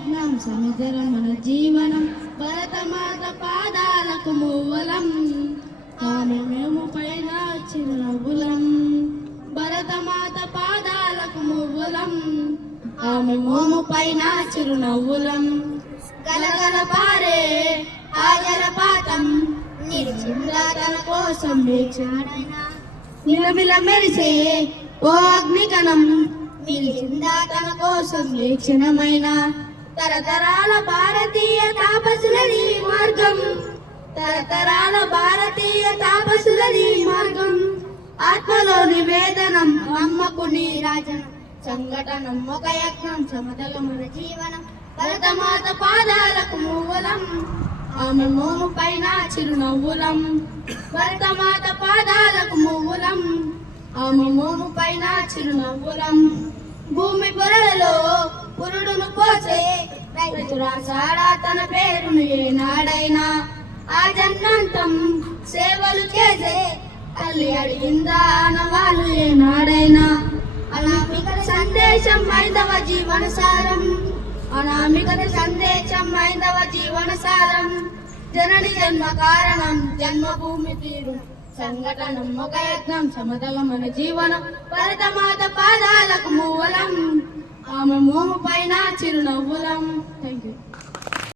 యజ్ఞం సమిధరం మన జీవనం భరతమాత పాదాలకు మూవలం ఆమె మేము పైన చిరునవ్వులం భరతమాత పాదాలకు మూవలం ఆమె మోము పైన చిరునవ్వులం గలగల పారే ఆ జలపాతం నిలిచిందా తన కోసం వేచాడైనా నిలమిల మెరిసే ఓ అగ్నికణం నిలిచిందా తన కోసం లేక్షణమైన తరతరాల భారతీయ తాపసులది మార్గం తరతరాల భారతీయ తాపసులది మార్గం ఆత్మలో నివేదనం అమ్మకు నీరాజనం సంఘటనం ఒక యజ్ఞం సమతల మన జీవనం భరతమాత పాదాలకు మూవలం ఆమె మోము పైన చిరునవ్వులం భరతమాత పాదాలకు మూవులం ఆమె మోము పైన చిరునవ్వులం భూమి పొరలలో పురుడును పోసే రైతు రాశాడా తన పేరును ఏనాడైనా ఆ జన్మంతం సేవలు చేసే తల్లి అడిగిందా ఆనవాళ్ళు ఏనాడైనా అనామిక సందేశం ఐదవ జీవన సారం అనామికత సందేశం ఐదవ జీవన సారం జనని జన్మ కారణం జన్మభూమి తీరు సంఘటనం ఒక యజ్ఞం సమతల మన జీవనం భరతమాత పాదాలకు మూవలం ఆమె మోము పైన చిరునవ్వులం థ్యాంక్ యూ.